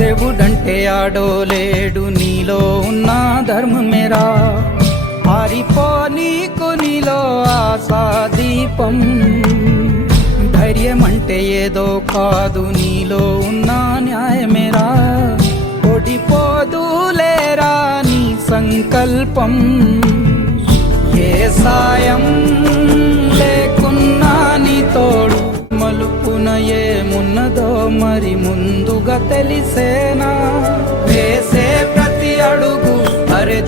దేవుడంటే ఆడో లేడు, నీలో ఉన్న ధర్మమేరా. ఆరిపో నీకు నీలో ఆశా దీపం. ధైర్యం అంటే ఏదో కాదు, నీలో ఉన్న న్యాయమేరా. ఓడిపోదులేరా నీ సంకల్పం. ఏ సాయం లేకున్నా నీ తోడు, మలుపున ఏమున్నదో మరి ముందుగా తెలిసేనా. వేసే ప్రతి అడుగు అరే